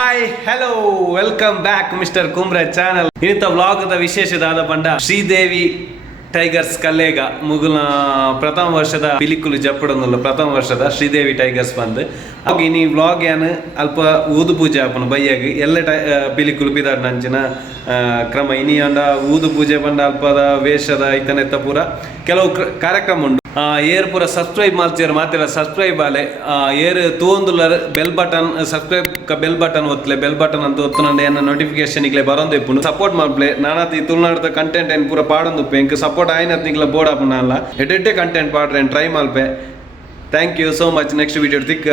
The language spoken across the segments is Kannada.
Hi hello welcome back mister Kumbra channel. ಇಂಥ ವ್ಲಾಗದ ವಿಶೇಷದಾದ ಪಂಡ ಶ್ರೀದೇವಿ ಟೈಗರ್ಸ್ ಕಲ್ಲೇಗ ಮುಗುಲ ಪ್ರಥಮ ವರ್ಷದ ಪಿಲಿಕುಲು ಜಪ್ಪಡೊಂದುಲ್ಲ ಪ್ರಥಮ ವರ್ಷದ ಶ್ರೀದೇವಿ ಟೈಗರ್ಸ್ ಬಂದು ಆಗ ಇನಿ ವ್ಲಾಗ್ ಏನು ಅಲ್ಪ ಊದು ಪೂಜೆ ಆಪನ ಬೈಯಾಗಿ ಎಲ್ಲ ಪಿಲಿಕುಲು ಪಿದಾಡ್ ನಂಚಿನ ಕ್ರಮ ಇನಿ ಅಂಡ ಊದು ಪೂಜೆ ಬಂಡ ಅಲ್ಪದ ವೇಷದ ಇತನೆತ್ತ ಪೂರ ಕೆಲವು ಕಾರ್ಯಕ್ರಮ ಉಂಟು. ಏರ್ ಪೂರ ಸಬ್ಸ್ಕ್ರೈಬ್ ಮಾಡ್ತೀರ ಮಾತಿರ ಸಬ್ಸ್ಕ್ರೈಬ್ ಆಲೆ ಏರ್ ತೂಂದುಲ್ಲ bell button subscribe bell button ಒತ್ತಲೆ ಬೆಲ್ ಬಟನ್ ಅಂತ ಒತ್ತುನಂಡೆ ಏನ ನೋಟಿಫಿಕೇಶನ್ ಇಗ್ಲೆ ಬರೋದು ಇಪ್ಪುಂಡು ಸಪೋರ್ಟ್ ಮಾಡ್ಲೆ ನಾನಾತಿ ತುಳುನಾಡದ ಕಂಟೆಂಟ್ ಏನು ಪೂರ ಪಾಡೊಂದು ಎಂಕ್ ಸಪೋರ್ಟ್ ಆಯ್ನತ್ ನಿಗ್ಲ ಬೋರ್ಡ್ ಆಪುನ ಅಲ್ಲ ಎಡ್ಡೆ ಕಂಟೆಂಟ್ ಪಾಡ್ರೆ ಟ್ರೈ ಮಲ್ಪೆ. Thank you so much. Next video ತಿಕ್ಕ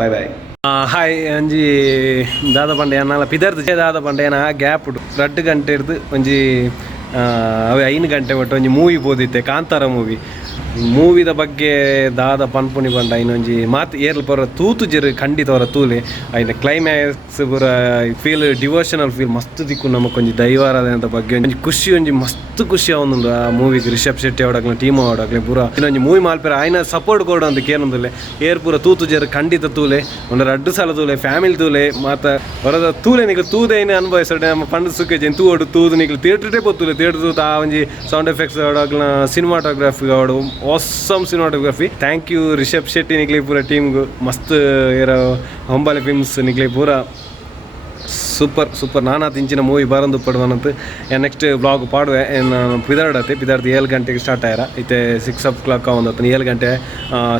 ಬಾಯ್ ಬಾಯ್. ಹಾಯ್ ಅಂಜಿ ದಾದ ಪಂಡ ಏನಾಲ ಪಿದರ್ದು ದಾದ ಪಂಡ ಏನ ಗ್ಯಾಪ್ 2 ಗಂಟೆ ಇರ್ದು ಒಂಜಿ ಅವೇ 5 ಗಂಟೆ ಒಟ್ಟು ಒಂಜಿ ಮೂವಿ ಬೋದಿತ್ತೆ ಕಾಂತಾರ ಮೂವಿದ ಬಗ್ಗೆ ದಾದ ಪನ್ಪುನಿ ಬಂಡ ಇನ್ನೊಂಜಿ ಮಾತು ಏರ್ಲ್ ಪರ ತೂತು ಜರು ಖಂಡಿತ ಅವರ ತೂಲೆ ಐನ ಕ್ಲೈಮ್ಯಾಕ್ಸ್ ಪೂರ ಫೀಲ್ ಡಿವೋಷನಲ್ ಫೀಲ್ ಮಸ್ತ್ ದಿಕ್ಕು ನಮಕೊಂಜಿ ದೈವಾರಾಧನೆ ಬಗ್ಗೆ ಒಂಜಿ ಖುಷಿ ಒಂಜಿ ಮಸ್ತ್ ಖುಷಿ ಅವನೊಂದು ಆ ಮೂವಿಗೆ ರಿಷಬ್ ಶೆಟ್ಟಿ ಅವಡಾಗ್ಲ ಟೀಮ್ ಅವಡಾಗ್ಲಿ ಪೂರ ಇನ್ನೊಂಜಿ ಮೂವಿ ಮಾಲ್ಪೇರ ಆಯ್ನ ಸಪೋರ್ಟ್ ಕೊಡೋ ಅಂತ ಕೇನೊಂದುಲ್ಲೆ ಏರ್ ಪೂರ ತೂತು ಜರು ಖಂಡಿತ ತೂಲೆ ಒಂದು 2 ಸಲ ತೂಲೆ ಫ್ಯಾಮಿಲಿ ತೂಲೆ ಮಾತ ಹೊರದ ತೂಲೆ ನಿಗ ತೂದೇನೆ ಅನುಭವಿಸೋಡೆ ನಮ್ಮ ಪಂಡ ಸುಖ ಜನ್ ತೂಡು ತೂದು ನಿಗ್ಲು ಥಿಯೇಟ್ರೇ ಬತ್ತೂಲೆ ಥಿಯೇಟ್ರ್ ತೂತ ಆ ಒಂಜಿ ಸೌಂಡ್ ಎಫೆಕ್ಟ್ಸ್ ಅವಡಾಗ್ಲ ಸಿನಿಮಾಟೋಗ್ರಫಿ ಅವಡು awesome cinematography. Thank you Rishab Shetty ನಿಕ್ಲಿ ಪೂರ ಟೀಮ್ಗು ಮಸ್ತ್ ಇರೋ ಹೊಂಬಾಲೆ ಫಿಲ್ಮ್ಸ್ ನಿಕ್ಲಿ ಪೂರ ಸೂಪರ್ ನಾನಾ ತಿಂಚಿನ ಮೂವಿ ಬರಂದು ಪಡುವನಂತ ನೆಕ್ಸ್ಟ್ ಬ್ಲಾಗ್ ಪಾಡುವೆ ಪಿದಾರ್ಡತ್ತೆ ಪಿದಾರ್ದು 7 ಗಂಟೆಗೆ ಸ್ಟಾರ್ಟ್ ಆಯ್ರ ಇತ್ತೆ 6 o'clock ಒಂದು 7 ಗಂಟೆ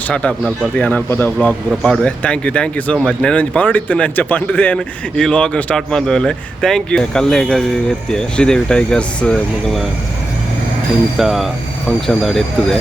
ಸ್ಟಾರ್ಟ್ ಆಪ್ ನಲ್ಪರ್ತಿ ನಲ್ಪದ ಬ್ಲಾಗ್ ಪೂರ ಪಾಡುವೆ. Thank you so much. ನಾನೊಂದು ಪಾಡಿತ್ತು ನಂಚ ಪಂಡದೇನು ಈ ವ್ಲಾಗ್ ಸ್ಟಾರ್ಟ್ ಮಾಡಿದ್ಮೇಲೆ ಥ್ಯಾಂಕ್ ಯು. ಕಲ್ಲೇಗ ಎತ್ತಿ ಶ್ರೀದೇವಿ ಟೈಗರ್ಸ್ ಮುಗಲ ಇಂಥ ಫಂಕ್ಷನ್ ದಾಡಿ ಎತ್ತದೆ.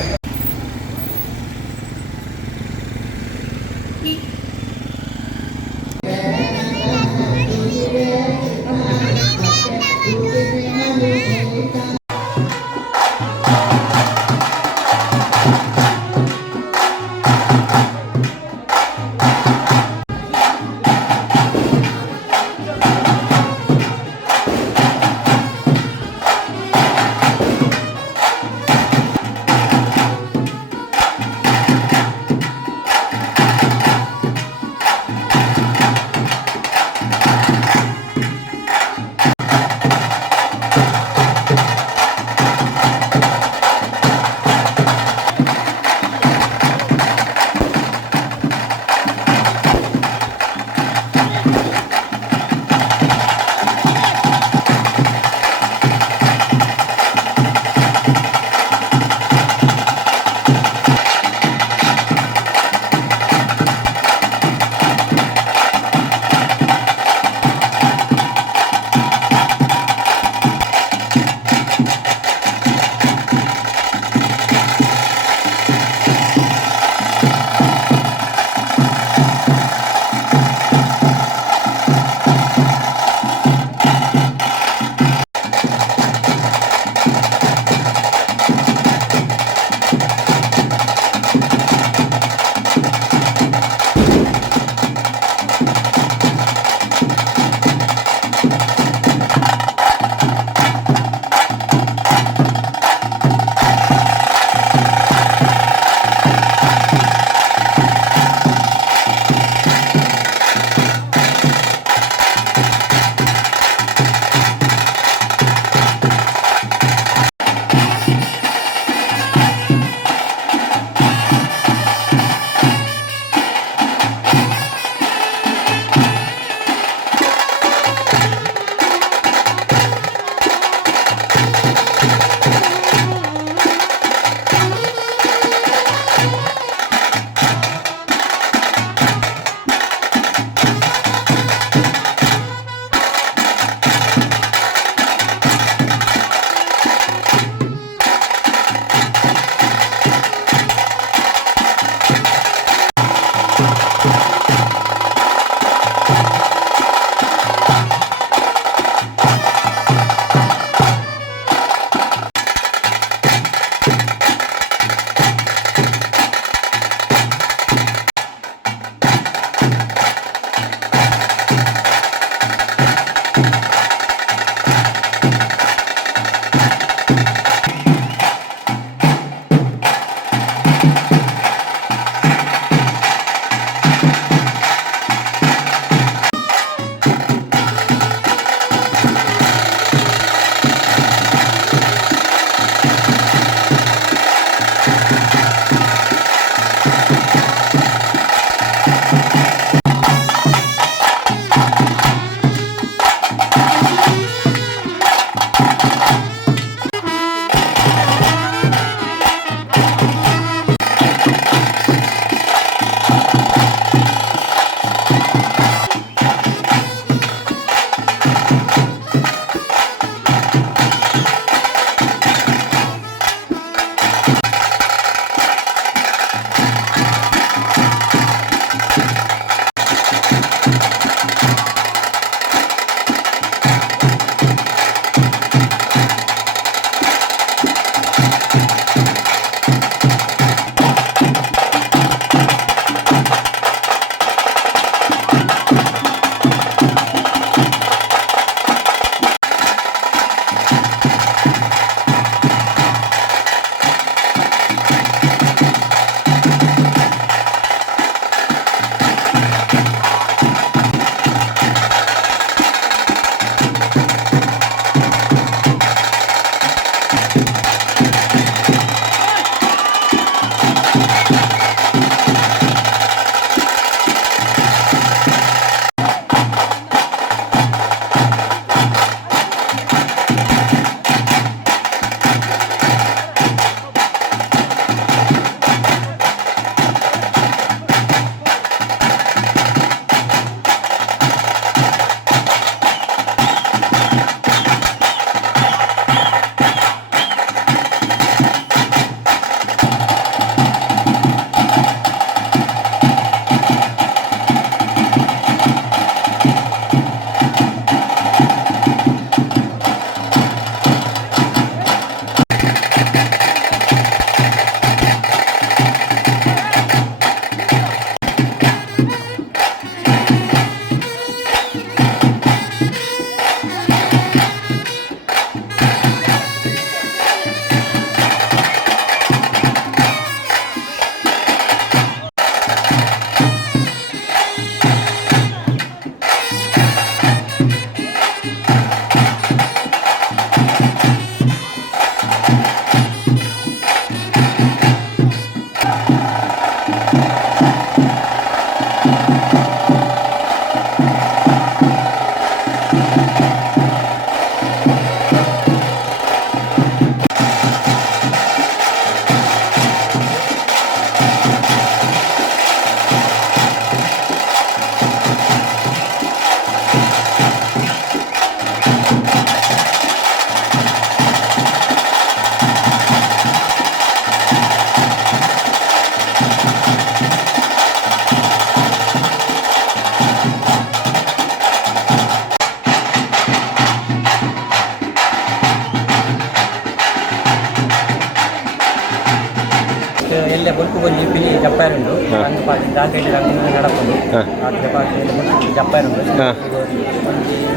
ಎಲ್ಲ ಬಲ್ಕು ಬಂದು ಪಿಲಿ ಜಪ್ಪಾರುಂಡು ರಂಗು ಪಾಟಿ ದಾಂಡೇಲಿ ರಂಗು ನಡಪುಂಡು ರಾತ್ರಿ ಪಾಟಿ ಜಪ್ಪಾರುಂಡು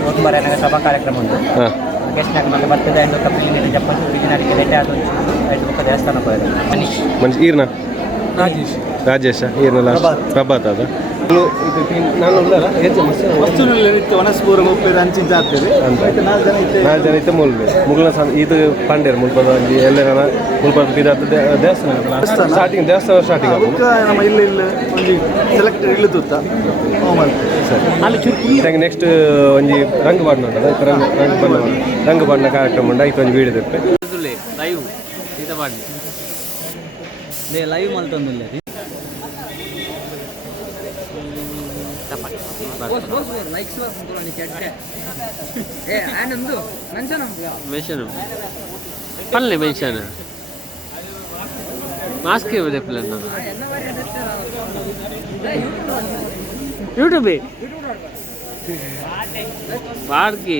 ಒಂದು ಬರನಾಗ ಸಭಾ ಕಾರ್ಯಕ್ರಮ ಉಂಟು ಗೆಸ್ಟ್ನಾಗ ಮತ್ತೆ ಬರ್ತದೆ ಎಂದು ಕಪಿಲಿ ಜಪ್ಪಂದು ವಿಜಯನಗರಕ್ಕೆ ರೆಡ್ಡಿ ಆದ ಐದು ಪಕ್ಕ ದೇವಸ್ಥಾನ ಹೋಗಿದೆ ಮನುಷ್ಯ ಈರ್ನ ರಾಜೇಶ ಈರ್ನ ಪ್ರಭಾತ್ ಅದ ನಾನು ವನಸ್ಪೂರ ಮುಪ್ಪೇರು ಅಂಚಿನ ಜಾತ್ರೆ ಅಂತ 4 ಜನ ಇತ್ತು ಮುಲ್ಬೆ ಮುಗ್ಲ ಇದು ಪಂಡೇರು ಮುಲ್ಪದ ಎಲ್ಲ ಮುಲ್ಪದ ಬಿದ್ದಾತ ದೇವಸ್ಥಾನ ಸ್ಟಾರ್ಟಿಂಗ್ ದೇವಸ್ಥಾನ ಸ್ಟಾರ್ಟಿಂಗ್ ನಮ್ಮ ಇಲ್ಲಿ ಒಂದು ಸೆಲೆಕ್ಟ್ ಇಲ್ಲುತ್ತ ಸರಿ ನೆಕ್ಸ್ಟ್ ಒಂಜಿ ರಂಗ ಬಣ್ಣ ಉಂಟಲ್ಲ ರಂಗ ಬಣ್ಣ ಕಾರ್ಯಕ್ರಮ ಉಂಟು ಐದು ಒಂದು ವೀಡಿಯೋ ತೆಪ್ಪೆ ಲೈವ್ ಈತ ಮಾಡಿ ಲೈವ್ ಮಲ್ತೊಂದಿಲ್ಲ పల్లె మెన్షన్ మాస్క్ చెప్పలేదు యూట్యూబ్ వాడికి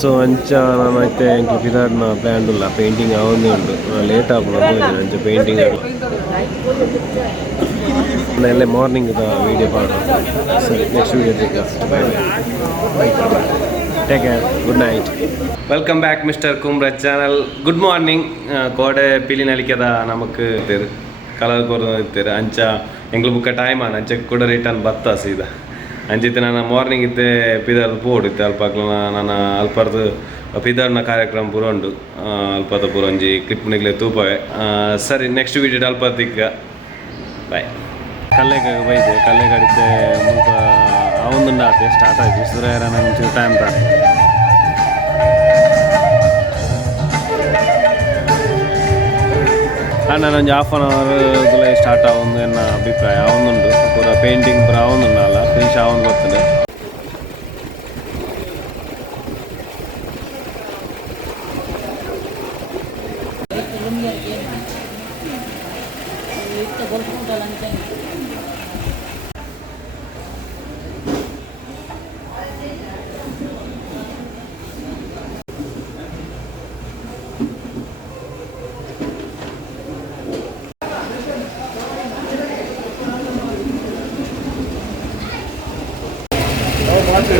సో అంచా నానైతే ఇంక పిదాడిన ప్లాన్ ఉల్ల పెయింటింగ్ అవన్నీ ఉండు లేట్ ఆపడం అంచ పెయింటింగ్ ನೆನ್ನೆ ಮಾರ್ನಿಂಗ್ ವೀಡಿಯೋ ಪಾಡು ಸರಿ next video take care good night welcome back mister Kumbra channel good morning ಕೋಡೆ ಪಿಲಿ ನಲಿಕೆದ ನಮಕ್ ಇರ್ತೀರಿ ಕಲರ್ ಕೊರ ಇರ್ತೀರಿ ಅಂಚ ಎಂಗ್ಲು ಬುಕ್ಕ ಟೈಮ್ ಆನ ಅಂಚೆ ಕೂಡ ರಿಟರ್ನ್ ಬತ್ತ ಸೀದಾ ಅಂಚಿತ್ತೆ ನಾನು ಮಾರ್ನಿಂಗ್ ಇದ್ದೆ ಪಿದಾರ್ದು ಪೋಡಿತ್ತೆ ಅಲ್ಪಕ್ಲ ನಾನು ಅಲ್ಪರ್ದು ಪಿದಾರ್ನ ಕಾರ್ಯಕ್ರಮ ಪೂರ ಉಂಡು ಅಲ್ಪದ ಪೂರ ಒಂಜಿ ಕ್ಲಿಪ್ ನಿಗ್ಲೆ ತೂಪವೆ ಸರಿ ನೆಕ್ಸ್ಟ್ ವೀಡಿಯೋ ಅಲ್ಪತ್ತಿಕ್ಕ ಬಾಯ್ ಕಲ್ಲೆಗಾಗ ಬೈದೆ ಕಲ್ಲೆಗಾಡಿದ್ದೆ ಮುಲ್ಪ ಅವೊಂದುಂಡು ಆತೆ ಸ್ಟಾರ್ಟ್ ಆಯ್ತು ಸುರೇರ ನಂಗೆ ಟೈಮ್ ತಾ ನಾನೊಂದು ಹಾಫ್ ಆನ್ ಅವರ್ ಸ್ಟಾರ್ಟ್ ಆವೊಂದು ಎನ್ನ ಅಭಿಪ್ರಾಯ ಅವೊಂದುಂಡು ಪೂರ ಪೇಂಟಿಂಗ್ ಪೂರ ಅವೊಂದುಂಡು ಅಲ್ಲ ಫಿನಿಶ್ ಅವೊಂದು ಬರ್ತದೆ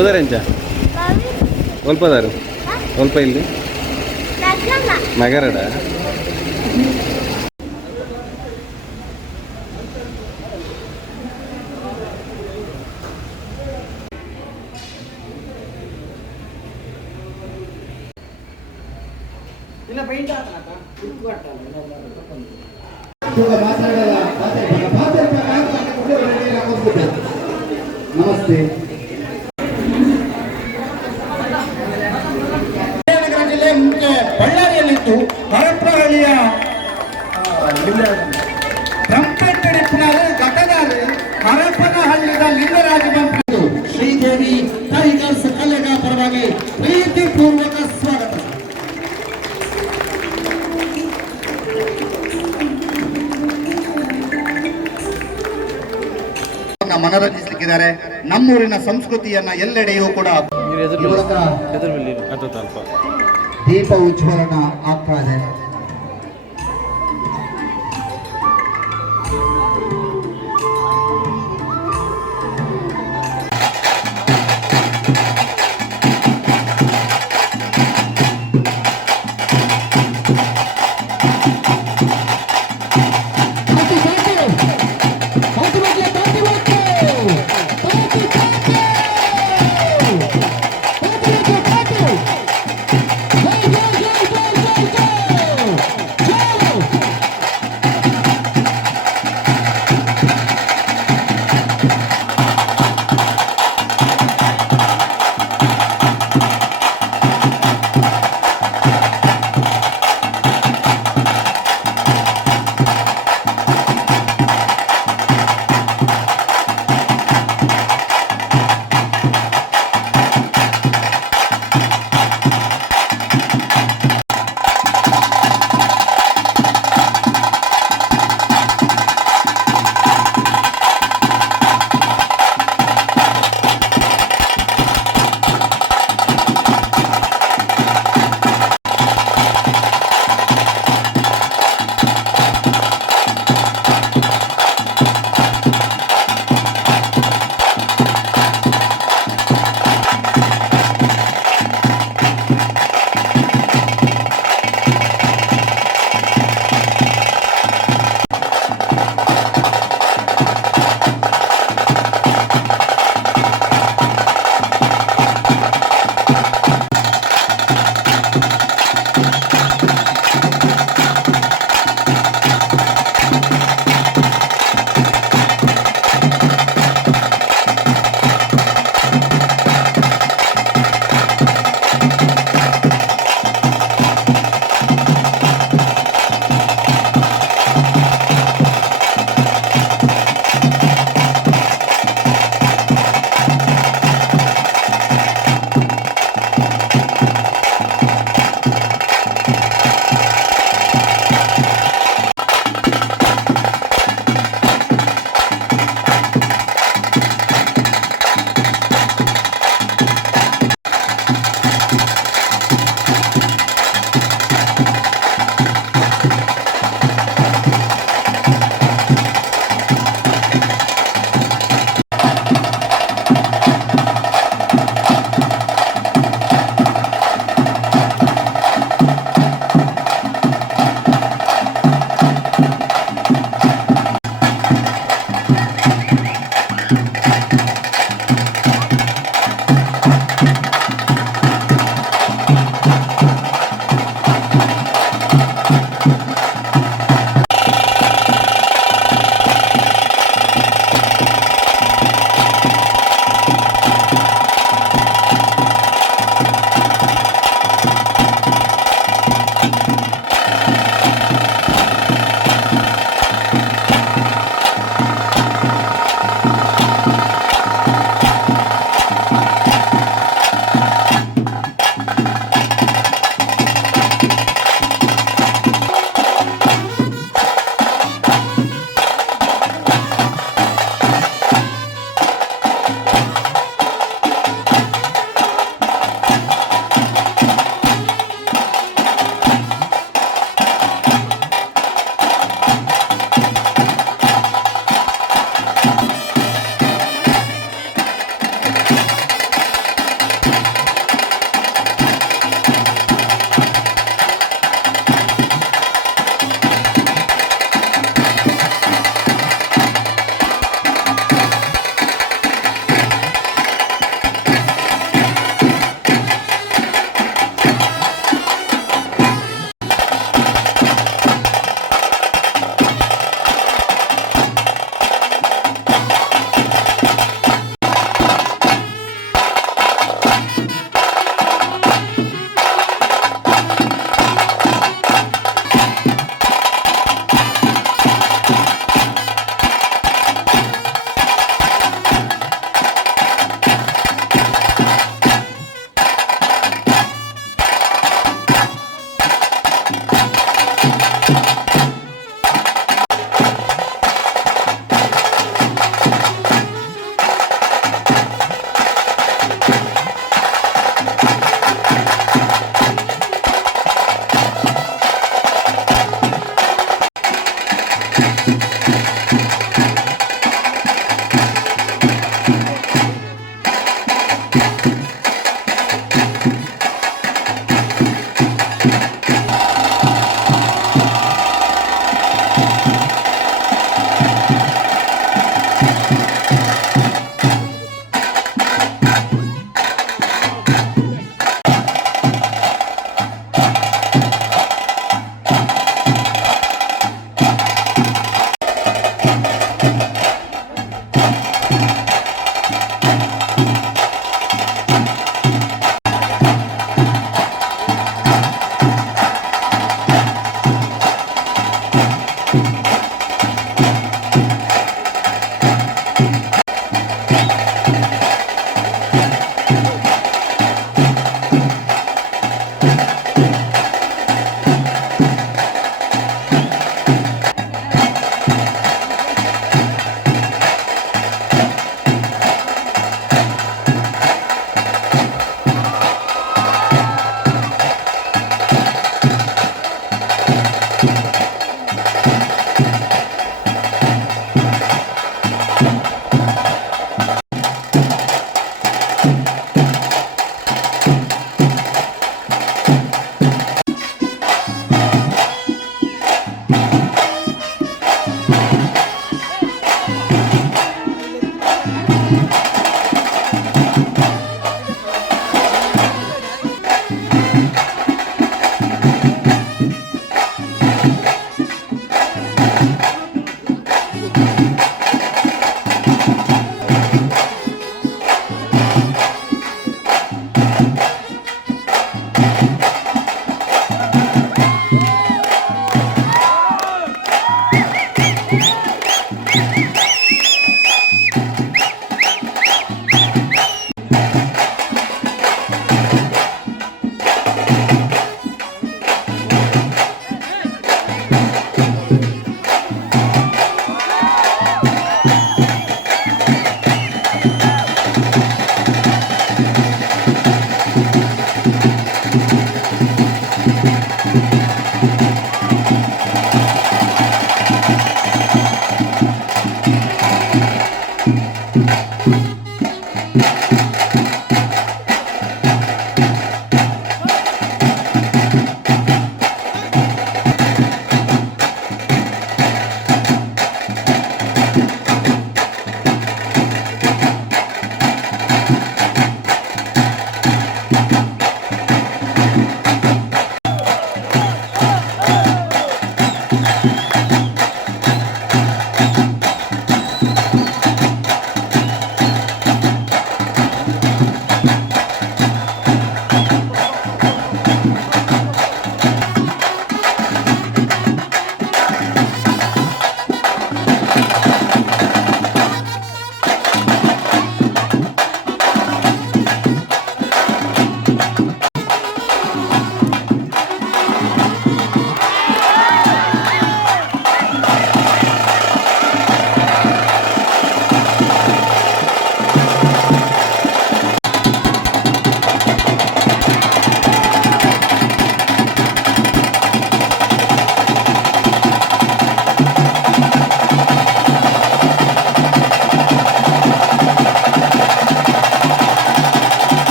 ಉದರೆಂಚ ಒಲ್ಪದಾರು ಒಲ್ಪ ಇಲ್ಲಿ ನಗರಡ ನಮಸ್ತೆ. ಬಳ್ಳಾರಿಯಲ್ಲಿದ್ದು ಹರಪನಹಳ್ಳಿಯ ಬ್ರಹ್ಮಪಟ್ಟಣಿಪ್ಪನಾದ ಘಟನಾದ ಹರಪನಹಳ್ಳಿಯ ಲಿಂಗರಾಜ ಬಂದು ಶ್ರೀದೇವಿ ಟೈಗರ್ಸ್ ಕಲೆಗ ಪರವಾಗಿ ಪ್ರೀತಿಪೂರ್ವಕ ಸ್ವಾಗತ. ಮನರಂಜಿಸಲಿಕ್ಕಿದ್ದಾರೆ. ನಮ್ಮೂರಿನ ಸಂಸ್ಕೃತಿಯನ್ನ ಎಲ್ಲೆಡೆಯೂ ಕೂಡ ದೀಪ ಉಜ್ವಲನ ಆಗ್ತಾ ಇದೆ.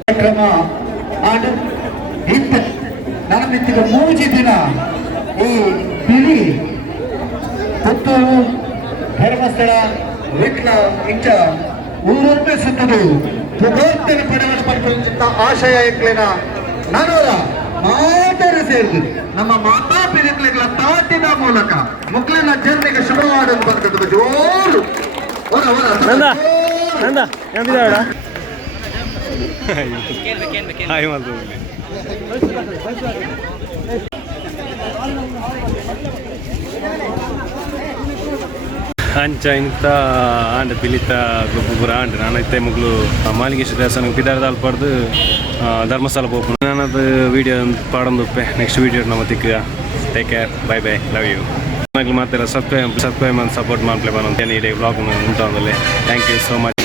ಕಾರ್ಯಕ್ರಮ ಆಡು ಇತ್ತ ನನ್ನ ಮಿತ್ತಿಗೆ ಮೂಜಿ ದಿನ ಈ ಬಿಳಿ ಪುತ್ತೂರು ಧರ್ಮಸ್ಥಳ ವಿಟ್ಲ ಇಂಚ ಊರೊಮ್ಮೆ ಸುತ್ತದು ಪುಗೋತ್ತನ ಪಡೆಯನ್ನು ಪಡ್ಕೊಳ್ಳುವಂತ ಆಶಯ ಎಂಕ್ಲೆನ ನಾನೋರ ಮಾತರೆ ಸೇರಿದು ನಮ್ಮ ಮಾತಾ ಪಿರಿಕ್ಲೆಗಳ ತಾಟಿನ ಮೂಲಕ ಮುಕ್ಲಿನ ಜರ್ನಿಗೆ ಶುಭವಾಡಲು ಬರ್ತದೆ ಜೋರು ಹಾಯ್ ಮಾಡ್ತು ಅಂಚ ಇಂತ ಆಂಡ ಪಿಲಿತ ಗೊಬ್ಬರ ಆಂಡ ನಾನೈತೆ ಮುಗ್ಲು ಮಾಲಿಂಗೇಶ್ವರ ದೇವಸ್ಥಾನಕ್ಕೆ ಪಿದಾರದ ಅಲ್ಪಡ್ದು ಧರ್ಮಸ್ಥಳ ಹೋಗ್ಬೋದು ನಾನದು ವೀಡಿಯೋ ಪಾಡೊಂದುಪ್ಪೆ ನೆಕ್ಸ್ಟ್ ವೀಡಿಯೋ ನಮ್ಮ ತಿಕ್ಕ take care bye bye love you ಮಾತ್ರ ಸಬ್ಸ್ಕ್ರೈಬ್ ಸಪೋರ್ಟ್ ಮಾಡಿ ಪ್ಲೇ ಬಂದು ಏನಿದೆ ವ್ಲಾಗ್ ಉಂಟು ಥ್ಯಾಂಕ್ ಯು ಸೋ ಮಚ್.